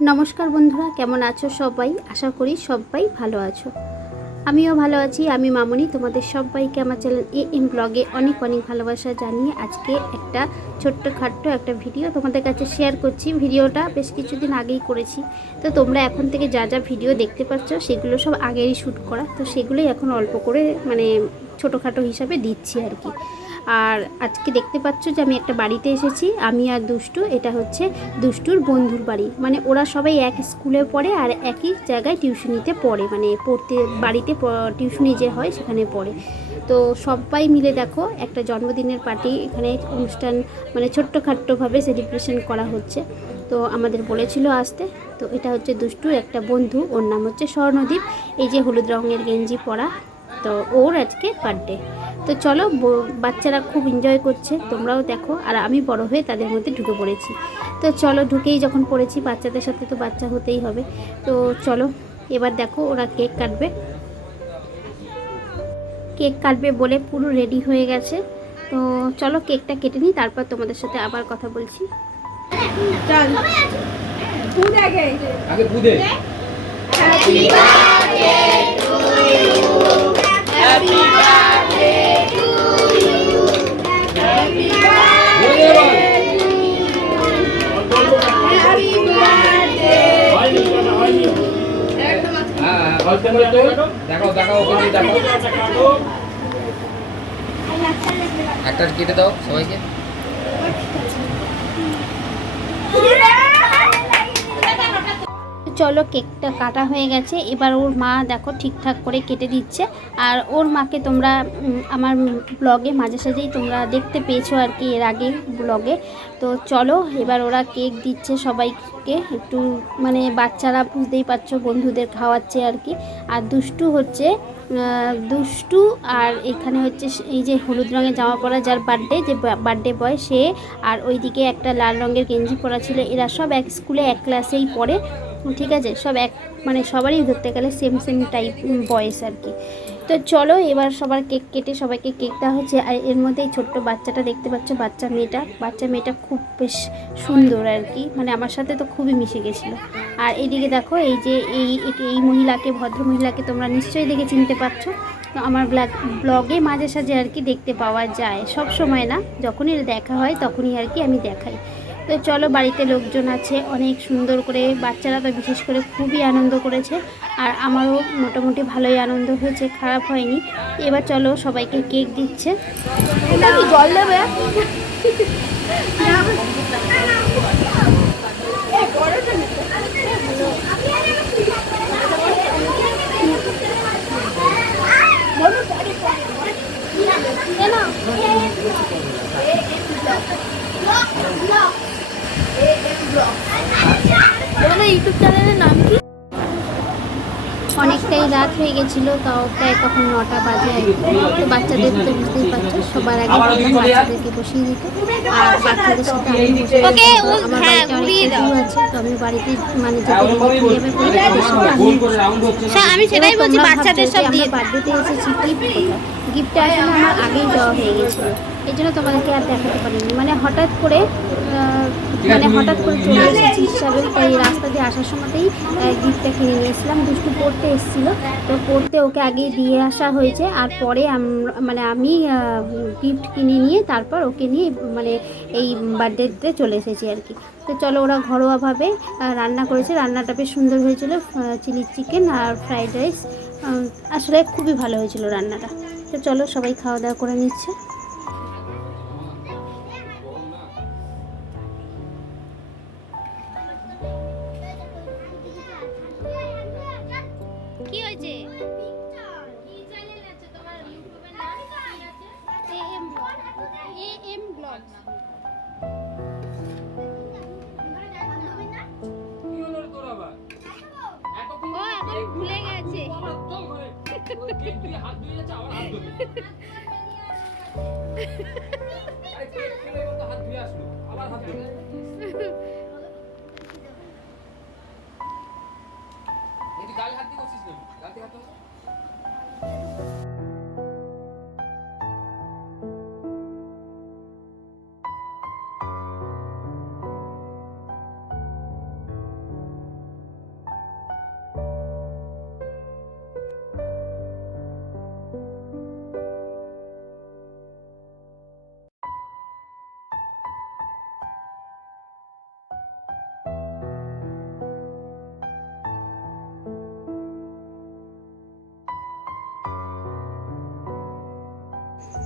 নমস্কার বন্ধুরা, কেমন আছো সবাই? আশা করি সবাই ভালো আছো। আমিও ভালো আছি। আমি মামনি, তোমাদের সবাইকে আমার চ্যানেল এম ব্লগে অনেক অনেক ভালোবাসা জানিয়ে আজকে একটা ছোট্টখাট্ট একটা ভিডিও তোমাদের কাছে শেয়ার করছি। ভিডিওটা বেশ কিছুদিন আগেই করেছি, তো তোমরা এখন থেকে যা যা ভিডিও দেখতে পাচ্ছ সেগুলো সব আগেরই শ্যুট করা, তো সেগুলোই এখন অল্প করে মানে ছোটোখাটো হিসাবে দিচ্ছি আর কি। আর আজকে দেখতে পাচ্ছ যে আমি একটা বাড়িতে এসেছি, আমি আর দুষ্টু। এটা হচ্ছে দুষ্টুর বন্ধুর বাড়ি, মানে ওরা সবাই এক স্কুলে পড়ে আর একই জায়গায় টিউশনিতে পড়ে, মানে পড়তে বাড়িতে টিউশনি যে হয় সেখানে পড়ে। তো সবাই মিলে দেখো একটা জন্মদিনের পার্টি এখানে অনুষ্ঠান, মানে ছোট্টখাট্টোভাবে সেলিব্রেশন করা হচ্ছে। তো আমাদের বলেছিল আসতে। তো এটা হচ্ছে দুষ্টুর একটা বন্ধু, ওর নাম হচ্ছে স্বর্ণদীপ। এই যে হলুদ রঙের গেঞ্জি পরা, তো ওর আজকে বার্থডে। তো চলো, বাচ্চারা খুব এনজয় করছে, তোমরাও দেখো। আর আমি বড় হয়ে তাদের মধ্যে ঢুকে পড়েছি। তো চলো, ঢুকেই যখন পড়েছি বাচ্চাদের সাথে তো বাচ্চা হতেই হবে। তো চলো, এবার দেখো ওরা কেক কাটবে। কেক কাটবে বলে পুরো রেডি হয়ে গেছে। তো চলো কেকটা কেটে নিই, তারপর তোমাদের সাথে আবার কথা বলছি। চল পুজো আগে পুজো। Happy birthday to you, happy birthday to you, happy birthday to you, happy birthday. দেখো দেখো ওখানে দেখো, একটা কেটে দাও সবাইকে। চলো, কেকটা কাটা হয়ে গেছে, এবার ওর মা দেখো ঠিকঠাক করে কেটে দিচ্ছে। আর ওর মাকে তোমরা আমার ব্লগে মাঝে সাঝেই তোমরা দেখতে পেয়েছো আর কি, এর আগে ব্লগে। তো চলো, এবার ওরা কেক দিচ্ছে সবাইকে, একটু মানে বাচ্চারা বুঝতেই পারছো বন্ধুদের খাওয়াচ্ছে আর কি। আর দুষ্টু হচ্ছে দুষ্টু, আর এখানে হচ্ছে এই যে হলুদ রঙের জামা পরা যার বার্থডে, যে বার্থডে বয় সে, আর ওইদিকে একটা লাল রঙের গেঞ্জি পরা ছিল। এরা সব এক স্কুলে এক ক্লাসেই পড়ে, ঠিক আছে? সব এক, মানে সবারই ধরতে গেলে সেম সেম টাইপ বয়স আর কি। তো চলো, এবার সবার কেক কেটে সবাইকে কেক দেওয়া হচ্ছে। আর এর মধ্যে এই ছোট্ট বাচ্চাটা দেখতে পাচ্ছ, বাচ্চা মেয়েটা খুব বেশ সুন্দর আর কি, মানে আমার সাথে তো খুবই মিশে গেছিলো। আর এইদিকে দেখো, এই যে এই মহিলাকে, ভদ্র মহিলাকে তোমরা নিশ্চয়ই দেখে চিনতে পারছো। তো আমার ব্লগে মাঝে সাঝে আর কি দেখতে পাওয়া যায়, সব সময় না, যখনই দেখা হয় তখনই আর কি আমি দেখাই। তো চলো, বাড়িতে লোকজন আছে অনেক, সুন্দর করে বাচ্চারা তো বিশেষ করে খুবই আনন্দ করেছে। আর আমারও মোটামুটি ভালোই আনন্দ হয়েছে, খারাপ হয়নি। এবার চলো, সবাইকে কেক দিচ্ছে। জল দেবে? ইউটিউব চ্যানেলের নাম কি? অনেকটাই রাত হয়ে গেছিলো, তাও প্রায় তখন 9টা বাজে আর কি। তো বাচ্চাদের তো বুঝতেই পারছো, সবার আগে বললাম বাচ্চাদেরকে বসিয়ে দিতে। আর বাচ্চাদের সাথে আমি বসে গেছি। তো আমার বাড়িতে অনেকটা দূর আছে, তো আমি বাড়িতে মানে যেতে গেলে কীভাবে করে তাদের সাথে আমি সেটাই বলছি, বাচ্চাদের সব দিয়ে বার্থডেতে এসেছি, গিফট কোথায়? গিফটটা আসলে আমার আগেই দেওয়া হয়ে গেছিলো, এই জন্য তোমাদেরকে আর দেখাতে পারিনি। মানে হঠাৎ করে চলে এসেছি হিসাবে, তাই রাস্তা দিয়ে আসার সময়তেই গিফটটা কিনে নিয়েছিলাম। দুষ্টু পড়তে এসেছিলো, তো পড়তে ওকে আগে দিয়ে আসা হয়েছে। আর পরে মানে আমি গিফট কিনে নিয়ে তারপর ওকে নিয়ে মানে এই বার্থডেতে চলে এসেছি আর কি। তো চলো, ওরা ঘরোয়াভাবে রান্না করেছে, রান্নাটা বেশ সুন্দর হয়েছিল। চিলি চিকেন আর ফ্রাইড রাইস, আসলে খুবই ভালো হয়েছিল রান্নাটা। তো চলো, সবাই খাওয়া দাওয়া করে নিচ্ছে। কি হয়েছে? M blog. ও এখন ভুলে গেছে। গালে হাত দিয়ে বসিস না, গালে হাত।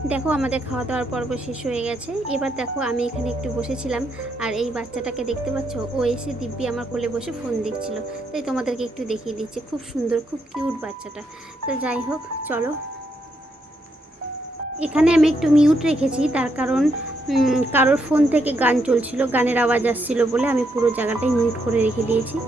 দেখো আমাদের খাওয়া দাওয়ার পর্ব শেষ হয়ে গেছে। এবার দেখো আমি এখানে একটু বসেছিলাম, আর এই বাচ্চাটাকে দেখতে পাচ্ছ, ও এসে দিব্যি আমার কোলে বসে ফোন দেখছিল। তাই তোমাদেরকে একটু দেখিয়ে দিচ্ছি, খুব সুন্দর, খুব কিউট বাচ্চাটা। তো যাই হোক, চলো। এখানে আমি একটু মিউট রেখেছি, তার কারণ কারোর ফোন থেকে গান চলছিল, গানের আওয়াজ আসছিল বলে আমি পুরো জায়গাটাই মিউট করে রেখে দিয়েছি।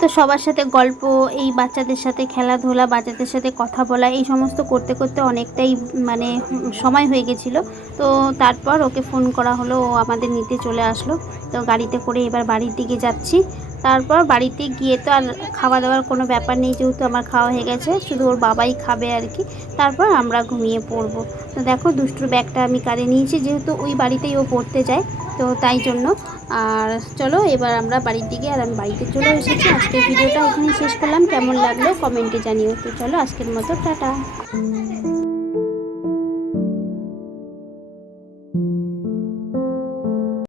তো সবার সাথে গল্প, এই বাচ্চাদের সাথে খেলাধুলা, বাচ্চাদের সাথে কথা বলা, এই সমস্ত করতে করতে অনেকটাই মানে সময় হয়ে গেছিলো। তো তারপর ওকে ফোন করা হলো, ও আমাদের নিতে চলে আসলো। তো গাড়িতে করে এবার বাড়ির দিকে যাচ্ছি। তারপর বাড়িতে গিয়ে তো আর খাওয়া দাওয়ার কোনো ব্যাপার নেই, যেহেতু আমার খাওয়া হয়ে গেছে, শুধু ওর বাবাই খাবে আর কি। তারপর আমরা ঘুমিয়ে পড়বো। তো দেখো দুষ্টুর ব্যাগটা আমি কাঁধে নিয়েছি, যেহেতু ওই বাড়িতেই ও পড়তে যায়, তো তাই জন্য। আর চলো এবার আমরা বাড়ির দিকে, আর আমি বাড়িতে চলে এসেছি। আজকের ভিডিওটা এখানেই শেষ করলাম। কেমন লাগলো কমেন্টে জানিও। তো চলো আজকের মতো টাটা।